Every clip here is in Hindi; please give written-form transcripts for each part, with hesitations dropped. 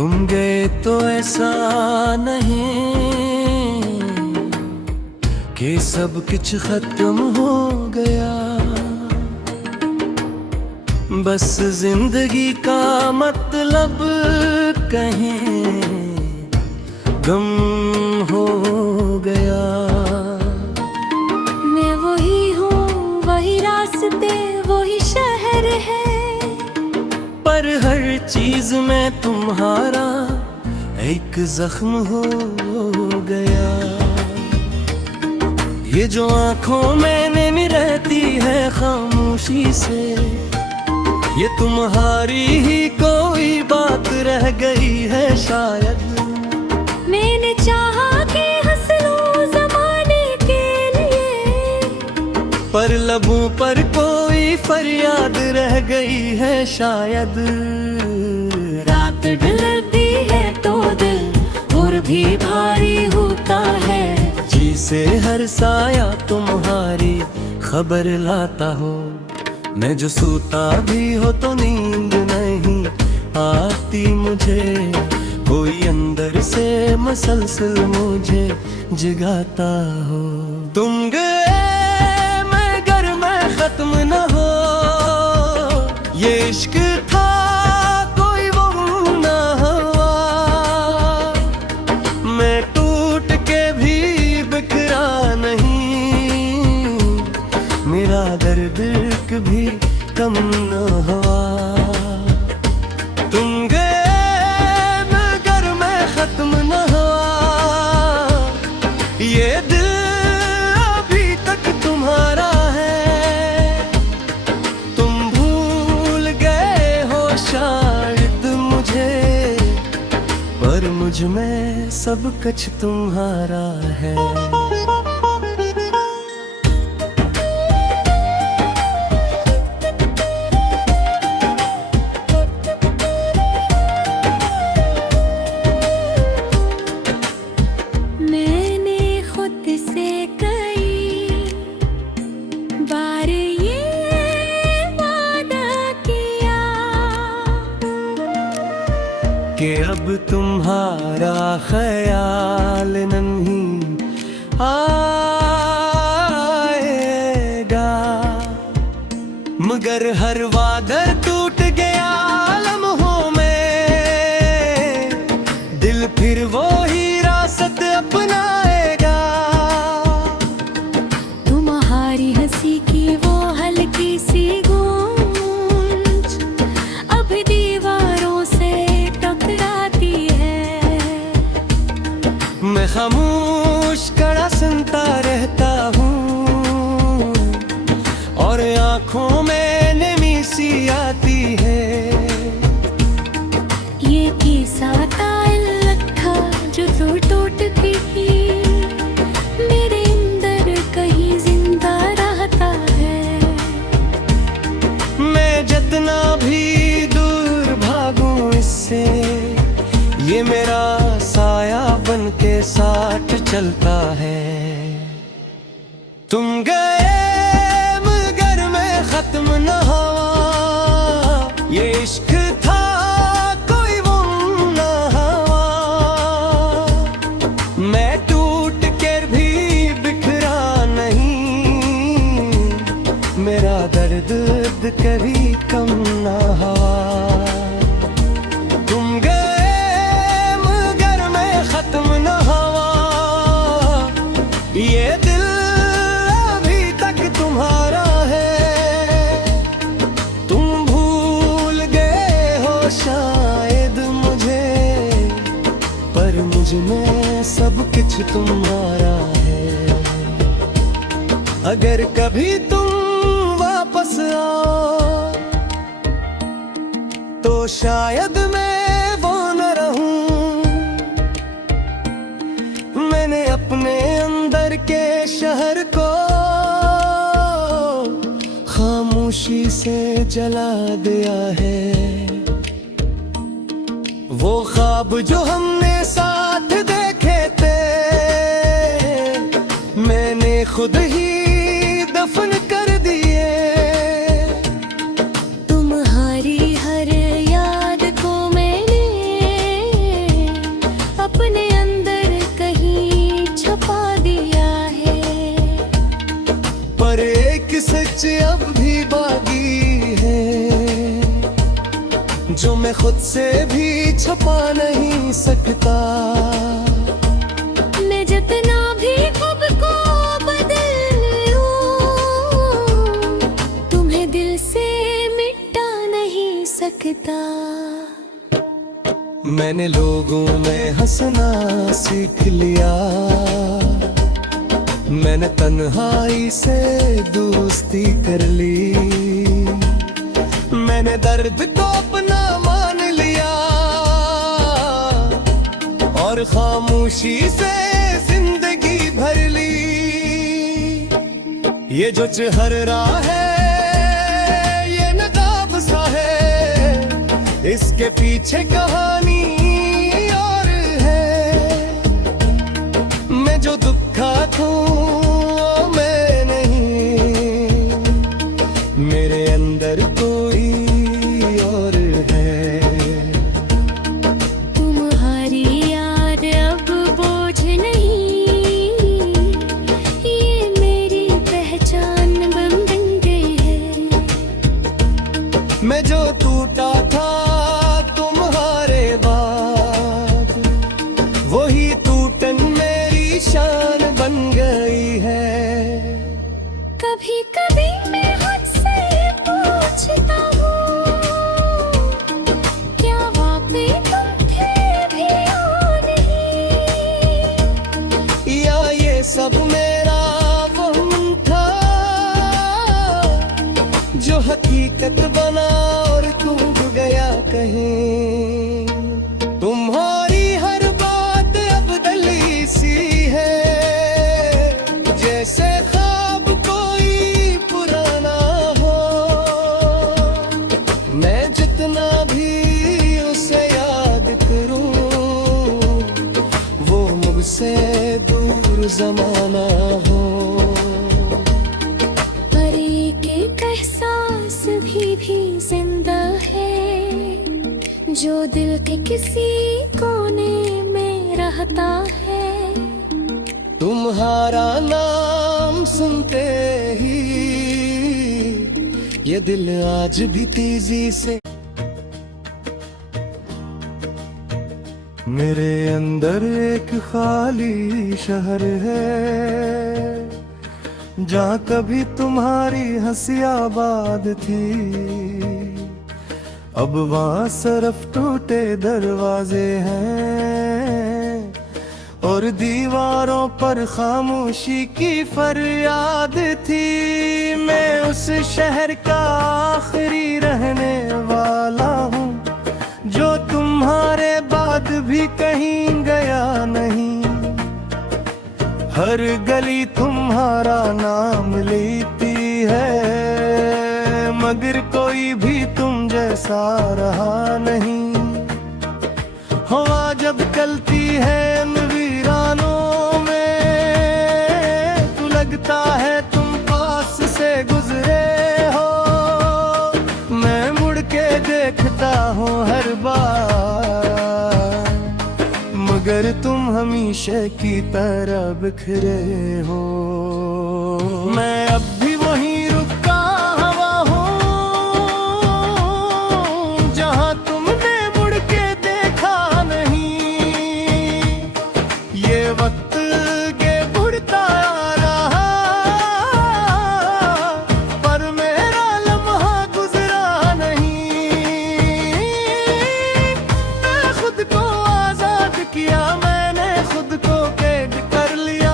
तुम गए तो ऐसा नहीं कि सब कुछ खत्म हो गया। बस जिंदगी का मतलब कहीं गम हो गया। मैं वही हूँ, वही रास्ते, वही शहर है, पर हर चीज में तुम्हारा एक जख्म हो गया। ये जो आंखों में नमी रहती है खामोशी से, ये तुम्हारी ही कोई बात रह गई है शायद। मैंने चाहा कि हंस लूं ज़माने के लिए, पर लबों पर कोई फरियाद रह गई है शायद। रात ढलती है तो दिल और भी भारी होता है, जी से हर साया तुम्हारी खबर लाता हो। मैं जो सोता भी हो तो नींद नहीं आती मुझे, कोई अंदर से मसलसल मुझे जगाता हो। तुम गए मगर मैं खत्म न हो, ये इश्क था कोई वो ना हुआ। मैं टूट के भी बिखरा नहीं, मेरा दर्द भी कम न हुआ। तुम गए मगर मैं खत्म न हुआ, ये दिल अभी तक तुम्हारा है। तुम भूल गए हो शायद मुझे, पर मुझ में सब कुछ तुम्हारा है। कि अब तुम्हारा ख्याल नहीं आएगा, मगर हर वादा टूट गया लम्हों में, दिल फिर वो ही रास्ते अपनाएगा। तुम्हारी हंसी की वो हल्की सी गूंज अब दीवारों से टकराती है। मैं खामोश खड़ा सुनता रहता हूँ और आँखों में नमी सी आती है। ये किस्सा ताल्लुक था जो टूट के ही मेरे अंदर कहीं जिंदा रहता है। मैं जितना भी दूर भागूं इससे, ये मेरा साया बन के साथ चलता है। तुम गए मगर मैं खत्म न हुआ, ये इश्क था कोई वो ना हुआ। मैं टूट कर भी बिखरा नहीं, मेरा दर्द कभी कम ना हुआ। तुम गए मगर मैं खत्म न हुआ, ये दिल अभी तक तुम्हारा है। तुम भूल गए हो शायद मुझे, पर मुझ में सब कुछ तुम्हारा है। अगर कभी तुम वापस आओ तो शायद मैं वो न रहूं। मैंने अपने अंदर के शहर को खामोशी से जला दिया है। वो ख्वाब जो हमने साथ देखे थे, मैंने खुद ही दफन कर दिए। तुम्हारी हर याद को मैंने जो मैं खुद से भी छुपा नहीं सकता। मैं जितना भी खुद को बदल लूं, तुम्हें दिल से मिटा नहीं सकता। मैंने लोगों में हंसना सीख लिया, मैंने तन्हाई से दोस्ती कर ली, मैंने दर्द को अपना मान लिया और खामोशी से जिंदगी भर ली। ये जो चेहरा है ये नकाब सा है, इसके पीछे कहानी और है। मैं जो दुखा हूँ मैं नहीं, मेरे अंदर कोई और है। तुम्हारी याद अब बोझ नहीं, ये मेरी पहचान बन गई है। मैं जो टूटा था तुम्हारे बाद, वही टूटन मेरी शान बन गई है। कभी कभी मैं खुद से पूछता हूँ, क्या वाकई तुम थे भी हो नहीं? या ये सब मेरा वहम था जो हकीकत बना और टूट गया कहीं। तुम्हारी हर बात अब दली सी है, जैसे ख्वाब कोई पुराना हो। मैं जितना भी उसे याद करूं, वो मुझसे दूर जमाना हो। पर एक एहसास भी जिंदा है, जो दिल के किसी कोने में रहता है। तुम्हारा नाम सुनते ही ये दिल आज भी तेजी से। मेरे अंदर एक खाली शहर है, जहाँ कभी तुम्हारी हंसी आबाद थी। अब वहाँ सिर्फ टूटे दरवाजे हैं और दीवारों पर खामोशी की फरियाद थी। मैं उस शहर का आखिरी रहने वाला हूँ, जो तुम्हारे बाद भी कहीं गया नहीं। हर गली तुम्हारा नाम लेती है, मगर कोई भी तुम जैसा रहा नहीं। हवा जब चलती है इन वीरानों में, तो लगता है तुम पास से गुजरे हो। मैं मुड़ के देखता हूँ हर बार, मगर तुम हमेशा की तरह बिखरे हो। मैं अब भी वहीं रुका हवा हूँ, जहाँ तुमने मुड़ के देखा नहीं। ये वक्त के बुढ़ता आ रहा, पर मेरा लम्हा गुजरा नहीं। मैं खुद को आजाद किया, मैंने खुद को कैद कर लिया।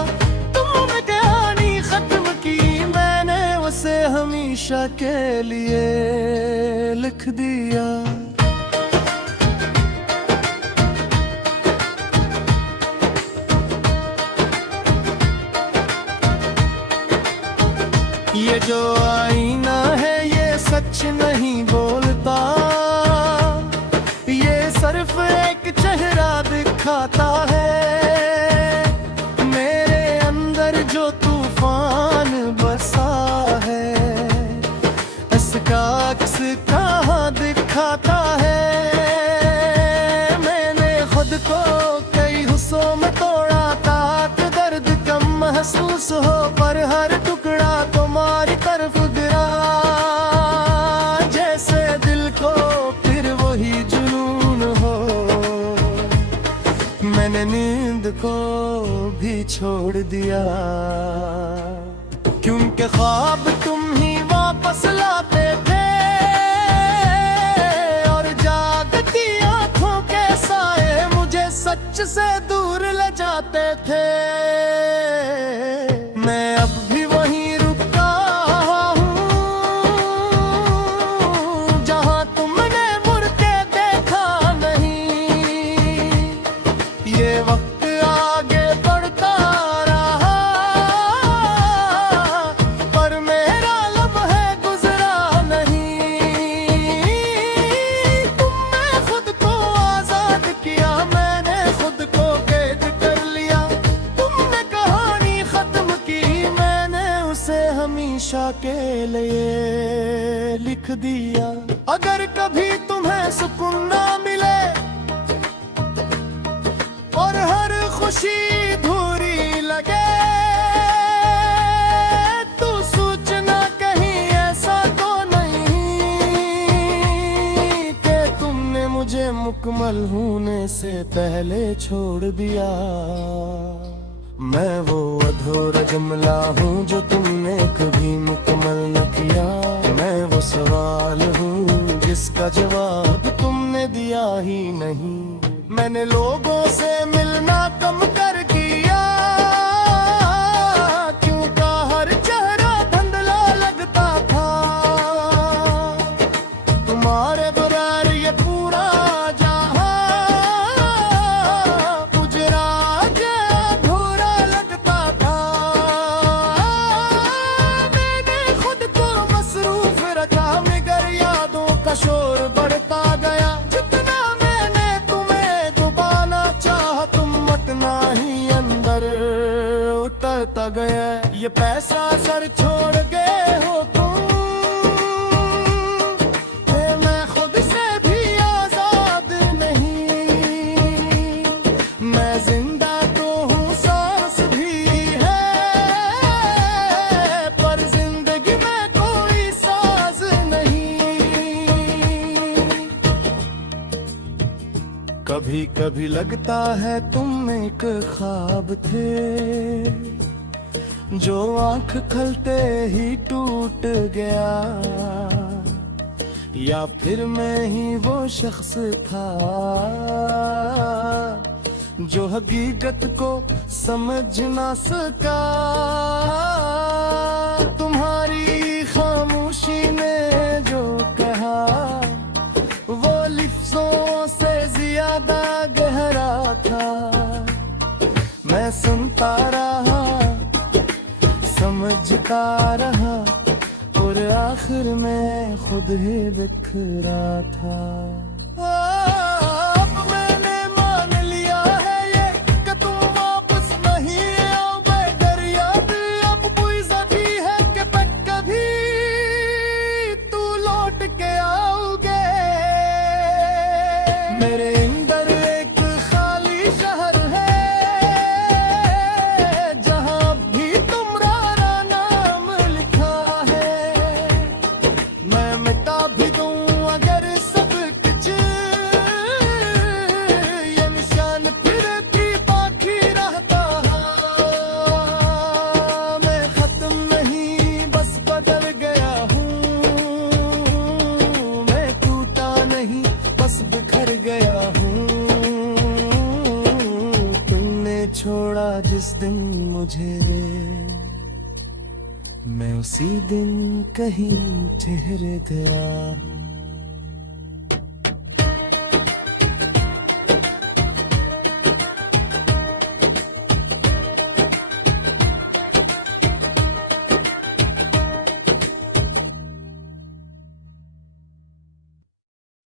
तुमने कहानी खत्म की, मैंने उसे हमेशा के लिए लिख दिया। ये जो आईना है ये सच नहीं बोलता, ये सिर्फ एक चेहरा दिखाता है। मेरे अंदर जो तूफान बसा है, इसका अक्स कहाँ दिखाता है। मैंने खुद को कई हिस्सों में तोड़ा ताकि दर्द कम महसूस हो, पर हर टुकड़ा तुम्हारी तरफ गिरा। जैसे दिल को फिर वही को भी छोड़ दिया, क्योंकि ख्वाब तुम ही वापस लाते थे और जागती आंखों के साए मुझे सच से दूर ले जाते थे। मैं अब भी वहीं रुका हूँ जहाँ तुमने मुड़ के देखा नहीं। ये वक्त आगे बढ़ता रहा पर मेरा लम्हा गुजरा नहीं। तुमने खुद को आजाद किया, मैंने खुद को कैद कर लिया। तुमने कहानी खत्म की, मैंने उसे हमेशा के लिए लिख दिया। अगर कभी तुम्हें सुकून ना मिले और हर खुशी धूरी लगे, तो सोचना कहीं ऐसा तो नहीं कि तुमने मुझे मुकम्मल होने से पहले छोड़ दिया। मैं वो अधूरा जुमला हूँ जो तुमने कभी मुकम्मल न किया। मैं वो सवाल हूँ जिसका जवाब तुमने दिया ही नहीं। मैंने लोगों से मिलना कम कर दिया, क्योंकि हर चेहरा धुंधला लगता था। तुम्हारे बगैर ये पूरा जहां उजड़ा अधूरा लगता था। मैंने खुद को मसरूफ रखा मगर यादों का शोर बढ़ता गया। जितना मैंने तुम्हें डुबाना चाहा तुम उतना ही अंदर उतरता गया। ये पैसा सर छोड़ गए हो तुम, मैं खुद से भी आजाद नहीं। मैं जिंदा तो हूँ, सांस भी है, पर जिंदगी में कोई साज नहीं। कभी कभी लगता है तुम एक ख्वाब थे जो आंख खलते ही टूट गया, या फिर मैं ही वो शख्स था जो हकीकत को समझ ना सका। तुम्हारी खामोशी ने जो कहा वो लफ्जों से ज्यादा गहरा था। मैं सुनता रहा, समझता रहा और आखिर में खुद ही बिखरा था। अब मैंने मान लिया है ये कि तुम वापस नहीं आओगे। डर याद अब कोई ज़दी है कि कभी तू लौट के आओगे। मेरे अंदर एक खाली शहर है जहाँ भी तुम्हारा नाम लिखा है। मैं मिटा भी दूं अगर सब कुछ, ये निशान फिर भी बाकी रहता है। मैं खत्म नहीं बस बदल गया हूँ, मैं टूटा नहीं बस बिखर गया हूँ। तुमने छोड़ा जिस दिन मुझे, मैं उसी दिन कहीं ठहर गया।